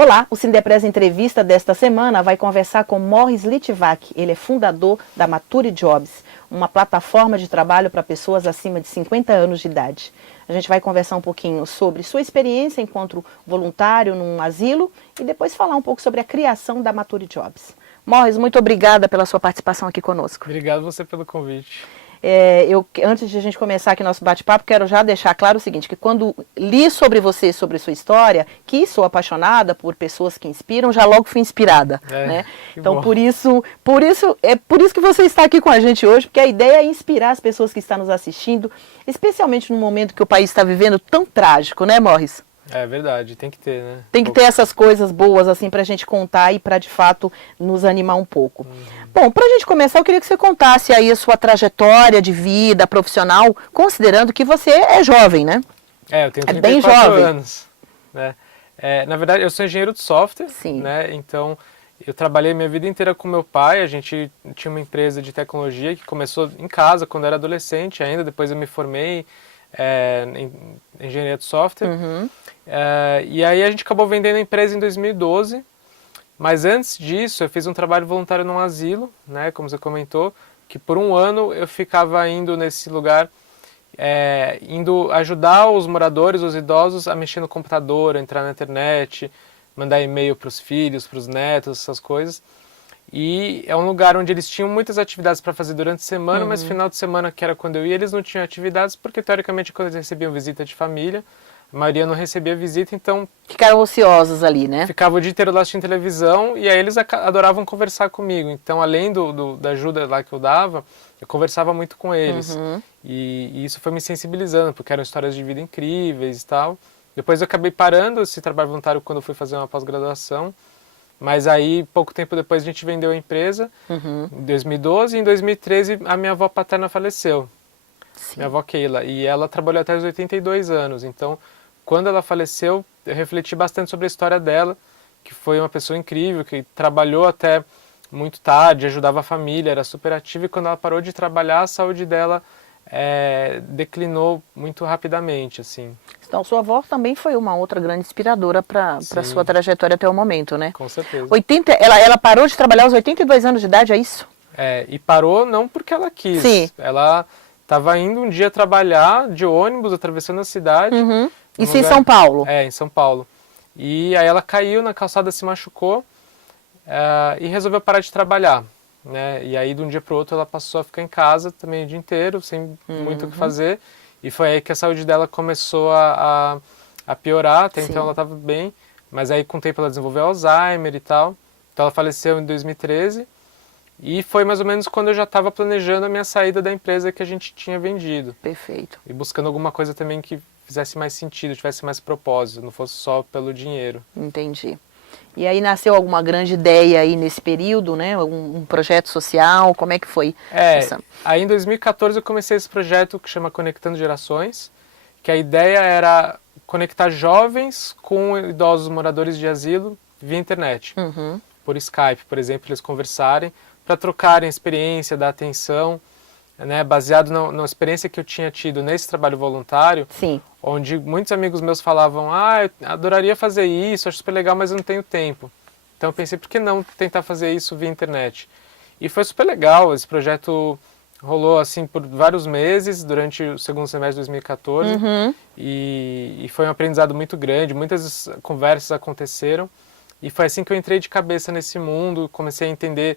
Olá, o Sindepres Entrevista desta semana vai conversar com Morris Litvak. Ele é fundador da Mature Jobs, uma plataforma de trabalho para pessoas acima de 50 anos de idade. A gente vai conversar um pouquinho sobre sua experiência enquanto voluntário num asilo e depois falar um pouco sobre a criação da Mature Jobs. Morris, muito obrigada pela sua participação aqui conosco. Obrigado você pelo convite. Antes de a gente começar aqui nosso bate-papo, quero já deixar claro o seguinte, que quando li sobre você, sobre sua história, que sou apaixonada por pessoas que inspiram, já logo fui inspirada, né? Então, bom. por isso que você está aqui com a gente hoje, porque a ideia é inspirar as pessoas que estão nos assistindo, especialmente no momento que o país está vivendo tão trágico, né, Morris? É verdade, tem que ter, né? Tem que ter essas coisas boas, assim, pra gente contar e pra, de fato, nos animar um pouco. Bom, pra gente começar, eu queria que você contasse aí a sua trajetória de vida profissional, considerando que você é jovem, né? Eu tenho 34 bem jovem. anos. Né? Na verdade, eu sou engenheiro de software, Sim. né? Então, eu trabalhei minha vida inteira com meu pai, a gente tinha uma empresa de tecnologia que começou em casa, quando eu era adolescente ainda, depois eu me formei em engenharia de software. E aí a gente acabou vendendo a empresa em 2012, mas antes disso eu fiz um trabalho voluntário num asilo, né, como você comentou, que por um ano eu ficava indo nesse lugar, indo ajudar os moradores, os idosos a mexer no computador, a entrar na internet, mandar e-mail para os filhos, para os netos, essas coisas. E é um lugar onde eles tinham muitas atividades para fazer durante a semana, mas final de semana, que era quando eu ia, eles não tinham atividades, porque teoricamente quando eles recebiam visita de família, a maioria não recebia visita, então... Ficaram ociosos ali, né? Ficava o dia inteiro lá assistindo televisão e aí eles adoravam conversar comigo. Então, além da ajuda lá que eu dava, eu conversava muito com eles. E isso foi me sensibilizando, porque eram histórias de vida incríveis e tal. Depois eu acabei parando esse trabalho voluntário quando eu fui fazer uma pós-graduação. Mas aí, pouco tempo depois, a gente vendeu a empresa, em 2012. E em 2013, a minha avó paterna faleceu. Sim. Minha avó Keila. E ela trabalhou até os 82 anos. Então, quando ela faleceu, eu refleti bastante sobre a história dela, que foi uma pessoa incrível, que trabalhou até muito tarde, ajudava a família, era super ativa, e quando ela parou de trabalhar, a saúde dela declinou muito rapidamente, assim. Então, sua avó também foi uma outra grande inspiradora para sua trajetória até o momento, né? Com certeza. Ela parou de trabalhar aos 82 anos de idade, é isso? E parou não porque ela quis. Sim. Ela estava indo um dia trabalhar de ônibus, atravessando a cidade. Isso em São Paulo? Em São Paulo. E aí ela caiu na calçada, se machucou e resolveu parar de trabalhar. Né? E aí, de um dia para o outro, ela passou a ficar em casa também o dia inteiro, sem muito o que fazer. E foi aí que a saúde dela começou a piorar. Até então ela estava bem, mas aí com o tempo ela desenvolveu Alzheimer e tal. Então ela faleceu em 2013. E foi mais ou menos quando eu já estava planejando a minha saída da empresa que a gente tinha vendido. Perfeito. E buscando alguma coisa também que fizesse mais sentido, tivesse mais propósito, não fosse só pelo dinheiro. Entendi. E aí nasceu alguma grande ideia aí nesse período, né? Um projeto social, como é que foi? Aí em 2014 eu comecei esse projeto que chama Conectando Gerações, que a ideia era conectar jovens com idosos moradores de asilo via internet. Por Skype, por exemplo, eles conversarem, para trocarem experiência, dar atenção, né, baseado na experiência que eu tinha tido nesse trabalho voluntário, onde muitos amigos meus falavam, eu adoraria fazer isso, acho super legal, mas eu não tenho tempo. Então eu pensei, por que não tentar fazer isso via internet? E foi super legal, esse projeto rolou assim por vários meses, durante o segundo semestre de 2014, e foi um aprendizado muito grande, muitas conversas aconteceram, e foi assim que eu entrei de cabeça nesse mundo, comecei a entender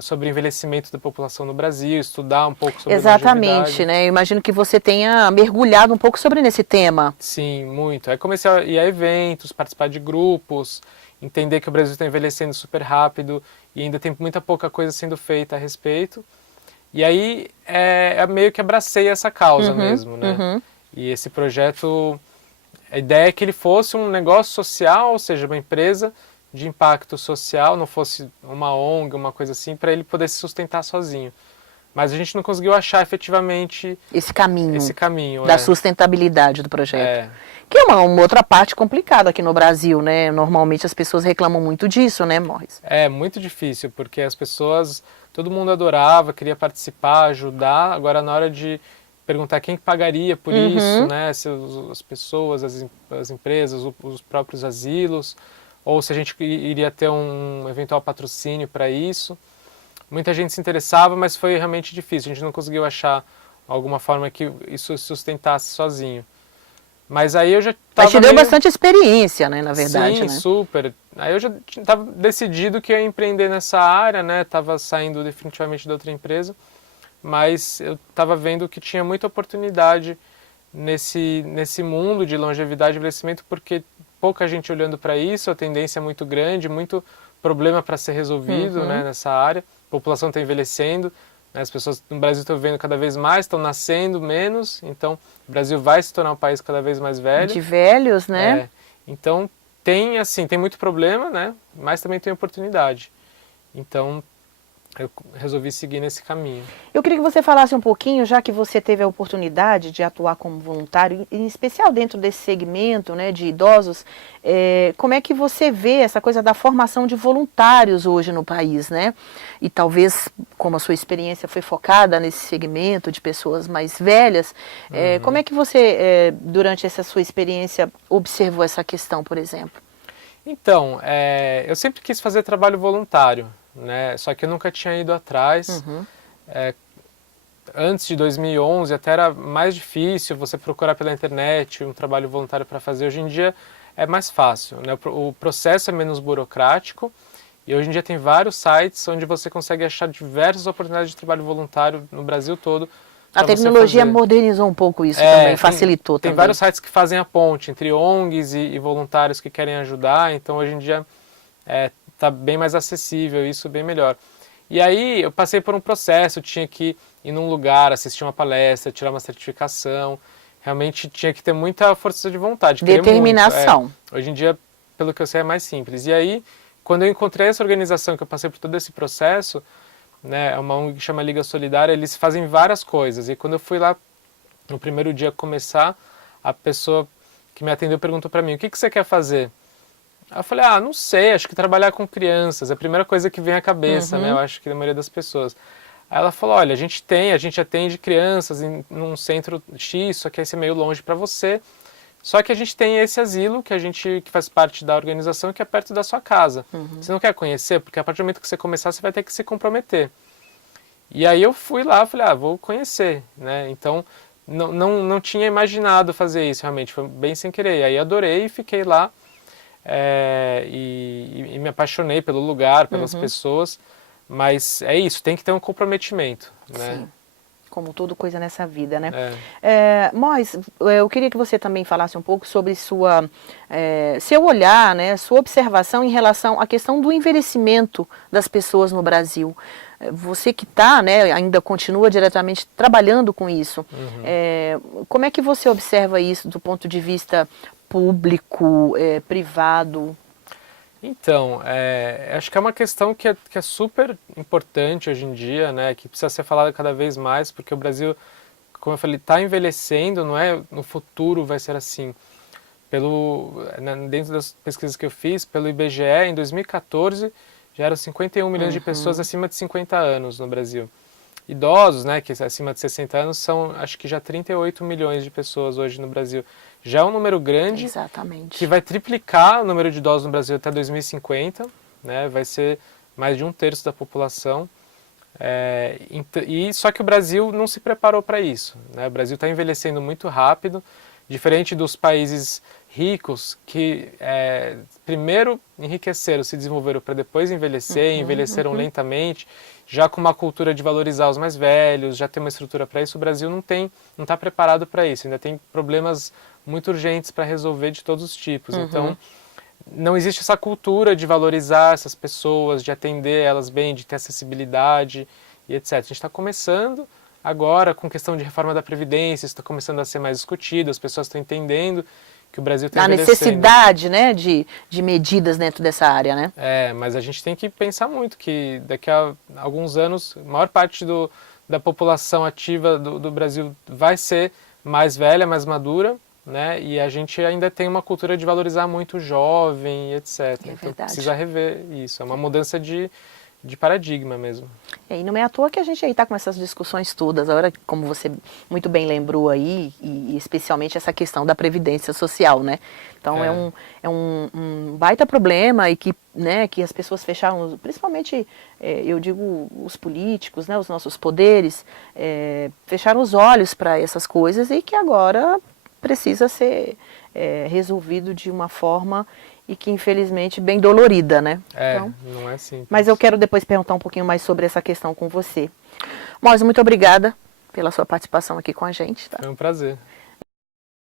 sobre o envelhecimento da população no Brasil, estudar um pouco sobre Exatamente, né? Eu imagino que você tenha mergulhado um pouco sobre nesse tema. Sim, muito. Aí comecei a ir a eventos, participar de grupos, entender que o Brasil está envelhecendo super rápido e ainda tem muita pouca coisa sendo feita a respeito. E aí meio que abracei essa causa mesmo, né? E esse projeto, a ideia é que ele fosse um negócio social, ou seja, uma empresa de impacto social, não fosse uma ONG, uma coisa assim, para ele poder se sustentar sozinho. Mas a gente não conseguiu achar efetivamente esse caminho da sustentabilidade do projeto. Que é uma outra parte complicada aqui no Brasil, né? Normalmente as pessoas reclamam muito disso, né, Morris? É muito difícil, porque as pessoas, todo mundo adorava, queria participar, ajudar, agora na hora de perguntar quem pagaria por isso, né? Se as pessoas, as empresas, os próprios asilos, ou se a gente iria ter um eventual patrocínio para isso. Muita gente se interessava, mas foi realmente difícil. A gente não conseguiu achar alguma forma que isso sustentasse sozinho. Mas aí eu já estava Mas te deu bastante experiência, né, na verdade, Sim, né? super. Aí eu já estava decidido que ia empreender nessa área, né? Estava saindo definitivamente da outra empresa, mas eu estava vendo que tinha muita oportunidade nesse mundo de longevidade e envelhecimento, porque pouca gente olhando para isso, a tendência é muito grande, muito problema para ser resolvido, né, nessa área. A população está envelhecendo, né, as pessoas no Brasil estão vivendo cada vez mais, estão nascendo menos, então o Brasil vai se tornar um país cada vez mais velho. De velhos, né? É, então tem muito problema, né, mas também tem oportunidade. Então eu resolvi seguir nesse caminho. Eu queria que você falasse um pouquinho, já que você teve a oportunidade de atuar como voluntário, em especial dentro desse segmento, né, de idosos, como é que você vê essa coisa da formação de voluntários hoje no país, né? E talvez, como a sua experiência foi focada nesse segmento de pessoas mais velhas, como é que você, durante essa sua experiência, observou essa questão, por exemplo? Então, eu sempre quis fazer trabalho voluntário, né? Só que eu nunca tinha ido atrás. Antes de 2011 até era mais difícil você procurar pela internet um trabalho voluntário para fazer. Hoje em dia é mais fácil, né? O processo é menos burocrático e hoje em dia tem vários sites onde você consegue achar diversas oportunidades de trabalho voluntário no Brasil todo. A tecnologia modernizou um pouco isso também, facilitou tem também. vários sites que fazem a ponte entre ONGs e voluntários que querem ajudar, então hoje em dia está bem mais acessível, isso bem melhor. E aí eu passei por um processo, eu tinha que ir num lugar, assistir uma palestra, tirar uma certificação, realmente tinha que ter muita força de vontade. Determinação. Hoje em dia, pelo que eu sei, é mais simples. E aí, quando eu encontrei essa organização, que eu passei por todo esse processo, né, é uma ONG que chama Liga Solidária, eles fazem várias coisas. E quando eu fui lá, no primeiro dia começar, a pessoa que me atendeu perguntou para mim, o que você quer fazer? Aí eu falei, não sei, acho que trabalhar com crianças, é a primeira coisa que vem à cabeça, né, eu acho que da maioria das pessoas. Aí ela falou, olha, a gente atende crianças num centro X, só que esse é meio longe para você, só que a gente tem esse asilo que faz parte da organização, que é perto da sua casa. Você não quer conhecer? Porque a partir do momento que você começar, você vai ter que se comprometer. E aí eu fui lá, falei, vou conhecer, né, então não tinha imaginado fazer isso realmente, foi bem sem querer. E aí adorei e fiquei lá. E me apaixonei pelo lugar, pelas pessoas, mas é isso, tem que ter um comprometimento, né? Sim, como toda coisa nessa vida, né? Mois, eu queria que você também falasse um pouco sobre seu olhar, né, sua observação em relação à questão do envelhecimento das pessoas no Brasil. Você que está, né, ainda continua diretamente trabalhando com isso, como é que você observa isso do ponto de vista público, privado? Então, acho que é uma questão que é super importante hoje em dia, né, que precisa ser falada cada vez mais, porque o Brasil, como eu falei, está envelhecendo, não é no futuro vai ser assim. Dentro das pesquisas que eu fiz, pelo IBGE, em 2014, já eram 51 milhões de pessoas acima de 50 anos no Brasil. Idosos, né, que acima de 60 anos, são acho que já 38 milhões de pessoas hoje no Brasil. Já é um número grande. Exatamente. Que vai triplicar o número de idosos no Brasil até 2050, né, vai ser mais de 1/3 da população. Só que o Brasil não se preparou para isso, né? O Brasil está envelhecendo muito rápido, diferente dos países ricos que primeiro enriqueceram, se desenvolveram para depois envelhecer, envelheceram lentamente, já com uma cultura de valorizar os mais velhos, já tem uma estrutura para isso. O Brasil não está preparado para isso, ainda tem problemas muito urgentes para resolver de todos os tipos. Então, não existe essa cultura de valorizar essas pessoas, de atender elas bem, de ter acessibilidade e etc. A gente está começando agora com questão de reforma da Previdência, isso está começando a ser mais discutido, as pessoas estão entendendo que o Brasil está envelhecendo. A necessidade, né, de medidas dentro dessa área, né? Mas a gente tem que pensar muito que daqui a alguns anos, a maior parte da população ativa do Brasil vai ser mais velha, mais madura, né? E a gente ainda tem uma cultura de valorizar muito o jovem, etc. Então precisa rever isso. É uma mudança de de paradigma mesmo. E não é à toa que a gente aí está com essas discussões todas, agora, como você muito bem lembrou aí, e especialmente essa questão da previdência social, né? Então é um baita problema e que, né, que as pessoas fecharam, principalmente, eu digo, os políticos, né, os nossos poderes, fecharam os olhos para essas coisas e que agora precisa ser resolvido de uma forma e que infelizmente bem dolorida, né? Então, não é simples. Mas eu quero depois perguntar um pouquinho mais sobre essa questão com você. Moisés, muito obrigada pela sua participação aqui com a gente. Tá? Foi um prazer.